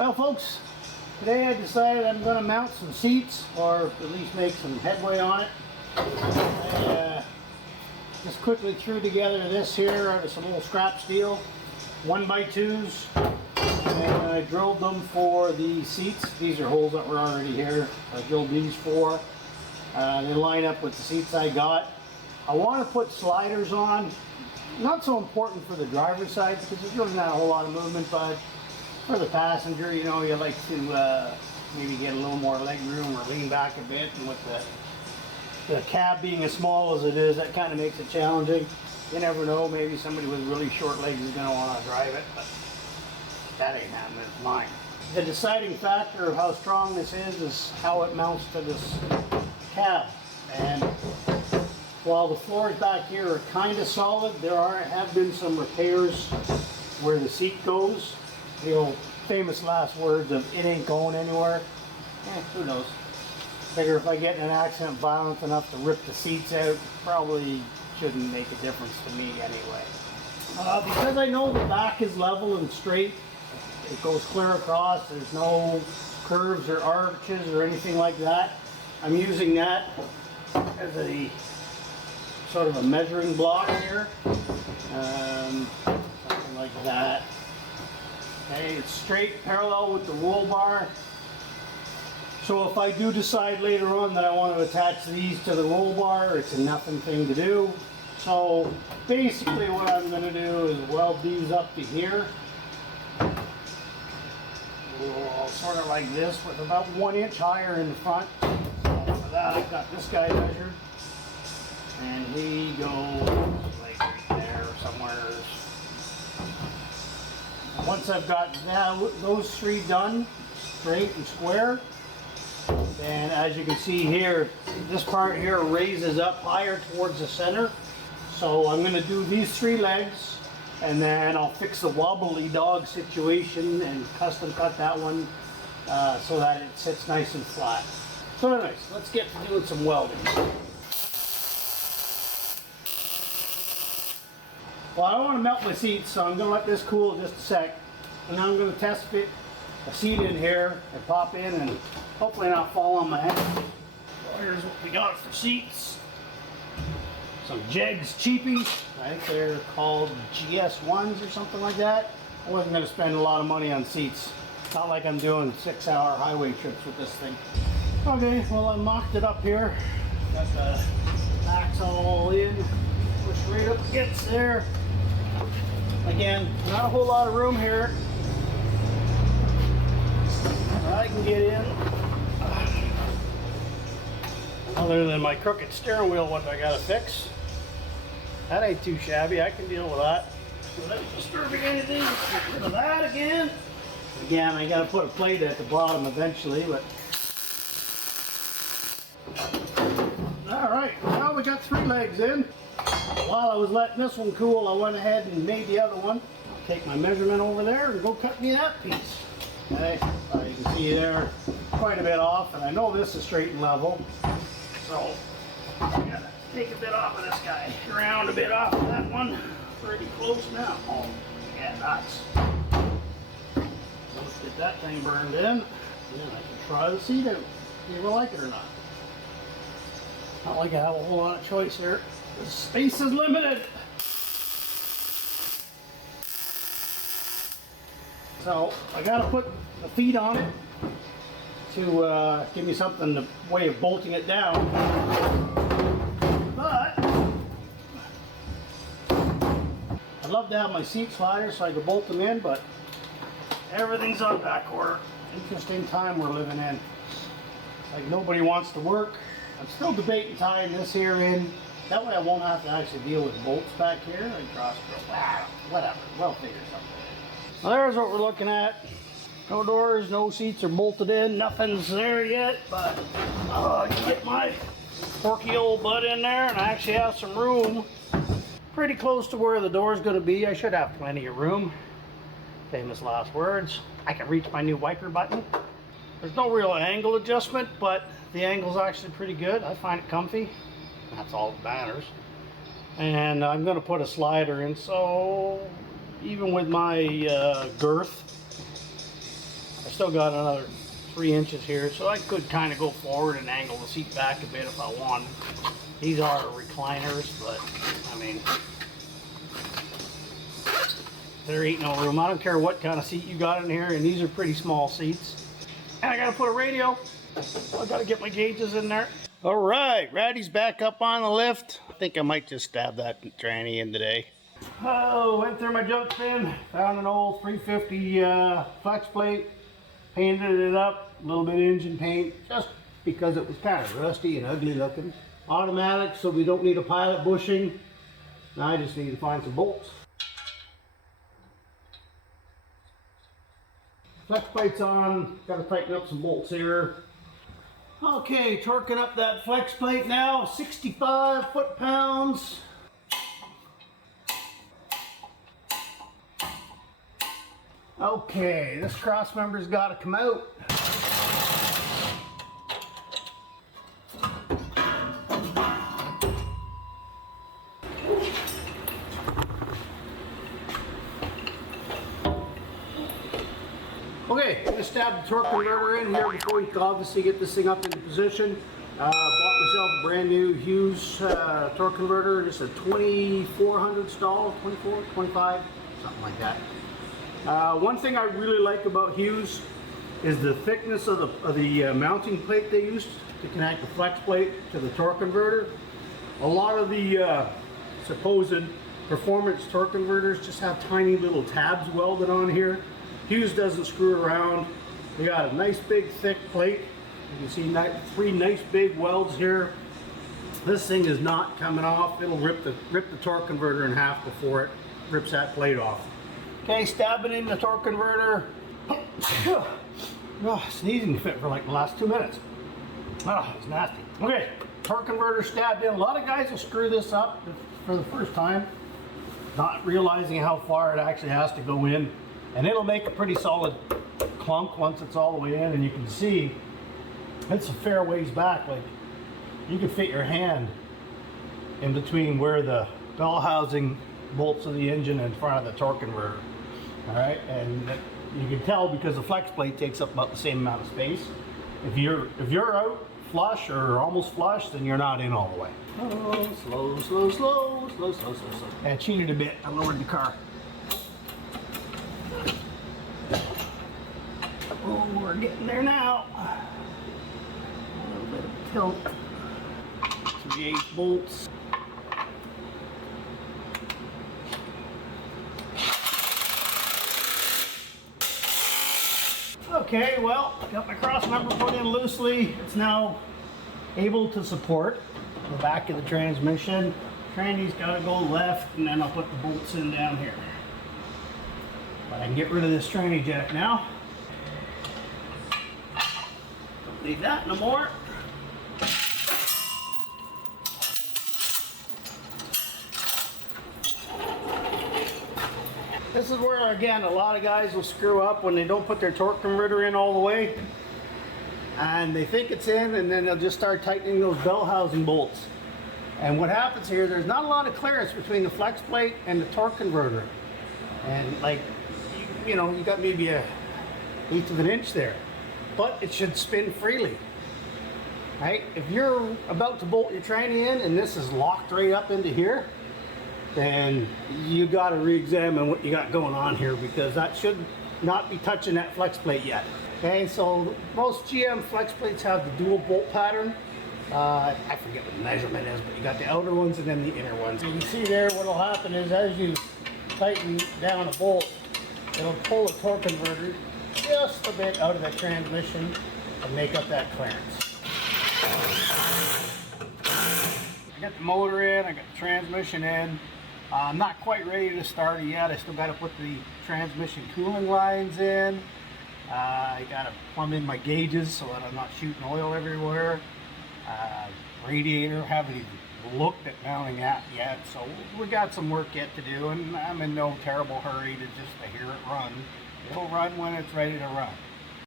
Well folks, today I decided I'm going to mount some seats, or at least make some headway on it. I just quickly threw together this here out of some old scrap steel, 1x2s, and I drilled them for the seats. These are holes that were already here. I drilled these for. They line up with the seats I got. I want to put sliders on. Not so important for the driver's side because there's really not a whole lot of movement, but for the passenger, you know, you like to maybe get a little more leg room or lean back a bit, and with the cab being as small as it is, that kind of makes it challenging. You never know, maybe somebody with really short legs is going to want to drive it, but that ain't happening, it's mine. The deciding factor of how strong this is how it mounts to this cab. And while the floors back here are kind of solid, there have been some repairs where the seat goes. The old famous last words of "it ain't going anywhere." Who knows? Figure if I get in an accident violent enough to rip the seats out, probably shouldn't make a difference to me anyway. Because I know the back is level and straight, it goes clear across, there's no curves or arches or anything like that. I'm using that as a sort of a measuring block here. Something like that. Okay, it's straight parallel with the roll bar. So if I do decide later on that I want to attach these to the roll bar, it's a nothing thing to do. So basically what I'm going to do is weld these up to here. Sort of like this, with about 1 inch higher in the front. So for that I've got this guy measured. And he goes like right there somewhere. Once I've got those three done, straight and square, then as you can see here, this part here raises up higher towards the center. So I'm going to do these three legs, and then I'll fix the wobbly dog situation and custom cut that one so that it sits nice and flat. So anyways, let's get to doing some welding. Well, I don't want to melt my seats, so I'm going to let this cool just a sec. And then I'm going to test fit a seat in here and pop in and hopefully not fall on my head. So here's what we got for seats. Some Jegs cheapies. I think they're called GS1s or something like that. I wasn't going to spend a lot of money on seats. Not like I'm doing 6-hour highway trips with this thing. Okay, well I mocked it up here. Got the backs all in. Push right up against there. Again, not a whole lot of room here. I can get in. Other than my crooked steering wheel, what I gotta fix. That ain't too shabby, I can deal with that. Without disturbing anything, get rid of that again. Again, I gotta put a plate at the bottom eventually, but. Alright, now we got 3 legs in. While I was letting this one cool, I went ahead and made the other one. I'll take my measurement over there and go cut me that piece. Okay, so you can see there, quite a bit off, and I know this is straight and level. So, I gotta take a bit off of this guy, round a bit off of that one. Pretty close now. Oh, yeah, nuts. Let's get that thing burned in, and then I can try the seat out, see if I like it or not. Not like I have a whole lot of choice here. The space is limited. So I gotta put the feet on it to give me something, the way of bolting it down. But I'd love to have my seat sliders so I could bolt them in, but everything's on back order. Interesting time we're living in. Like nobody wants to work. I'm still debating tying this here in. That way I won't have to actually deal with bolts back here and cross whatever, we'll figure something. Well, there's what we're looking at. No doors, no seats are bolted in, nothing's there yet, but I can get my porky old butt in there, and I actually have some room pretty close to where the door's going to be. I should have plenty of room. Famous last words. I can reach my new wiper button. There's no real angle adjustment, but the angle's actually pretty good. I find it comfy. That's all that matters. And I'm going to put a slider in, so even with my girth, still got another 3 inches here, so I could kind of go forward and angle the seat back a bit if I wanted. These are recliners, but I mean, there ain't no room. I don't care what kind of seat you got in here, and these are pretty small seats. And I gotta put a radio. I gotta get my gauges in there. All right, Ratty's back up on the lift. I think I might just stab that tranny in today. Oh, went through my junk bin, found an old 350 flex plate, painted it up, a little bit of engine paint, just because it was kind of rusty and ugly looking. Automatic, so we don't need a pilot bushing. Now I just need to find some bolts. Flex plate's on, gotta tighten up some bolts here. Okay, torquing up that flex plate now, 65 foot-pounds. Okay, this cross member's gotta come out. Okay, I'm gonna stab the torque converter in here before we can obviously get this thing up into position. Bought myself a brand new Hughes torque converter. Just a 2400 stall, 24, 25, something like that. One thing I really like about Hughes is the thickness of the mounting plate they used to connect the flex plate to the torque converter. A lot of the supposed performance torque converters just have tiny little tabs welded on here. Hughes doesn't screw around. They got a nice big thick plate. You can see 3 nice big welds here. This thing is not coming off. It'll rip the torque converter in half before it rips that plate off. Okay, stabbing in the torque converter. Oh, sneezing fit for like the last 2 minutes. Oh, it's nasty. Okay, torque converter stabbed in. A lot of guys will screw this up for the first time, not realizing how far it actually has to go in. And it'll make a pretty solid clunk once it's all the way in, and you can see it's a fair ways back. Like, you can fit your hand in between where the bell housing bolts of the engine in front of the torque converter. All right, and you can tell because the flex plate takes up about the same amount of space. If you're out flush or almost flush, then you're not in all the way. Oh, slow, slow, slow, slow, slow, slow, slow. I cheated a bit. I lowered the car. Oh, we're getting there now. A little bit of tilt. 3/8 bolts. Okay, well, got my cross member put in loosely. It's now able to support the back of the transmission. Tranny's got to go left, and then I'll put the bolts in down here. But I can get rid of this tranny jack now. Don't need that no more. This is where, again, a lot of guys will screw up when they don't put their torque converter in all the way. And they think it's in, and then they'll just start tightening those bell housing bolts. And what happens here, there's not a lot of clearance between the flex plate and the torque converter. And like, you know, you got maybe a 1/8 of an inch there. But it should spin freely. Right? If you're about to bolt your tranny in and this is locked right up into here, then you got to re-examine what you got going on here, because that should not be touching that flex plate yet. Okay, so most GM flex plates have the dual bolt pattern. I forget what the measurement is, but you got the outer ones and then the inner ones. You can see there what will happen is as you tighten down a bolt, it'll pull the torque converter just a bit out of the transmission and make up that clearance. I got the motor in, I got the transmission in. I'm not quite ready to start it yet. I still got to put the transmission cooling lines in. I got to plumb in my gauges so that I'm not shooting oil everywhere. Radiator, haven't even looked at mounting that yet, so we got some work yet to do, and I'm in no terrible hurry to just to hear it run. It'll run when it's ready to run.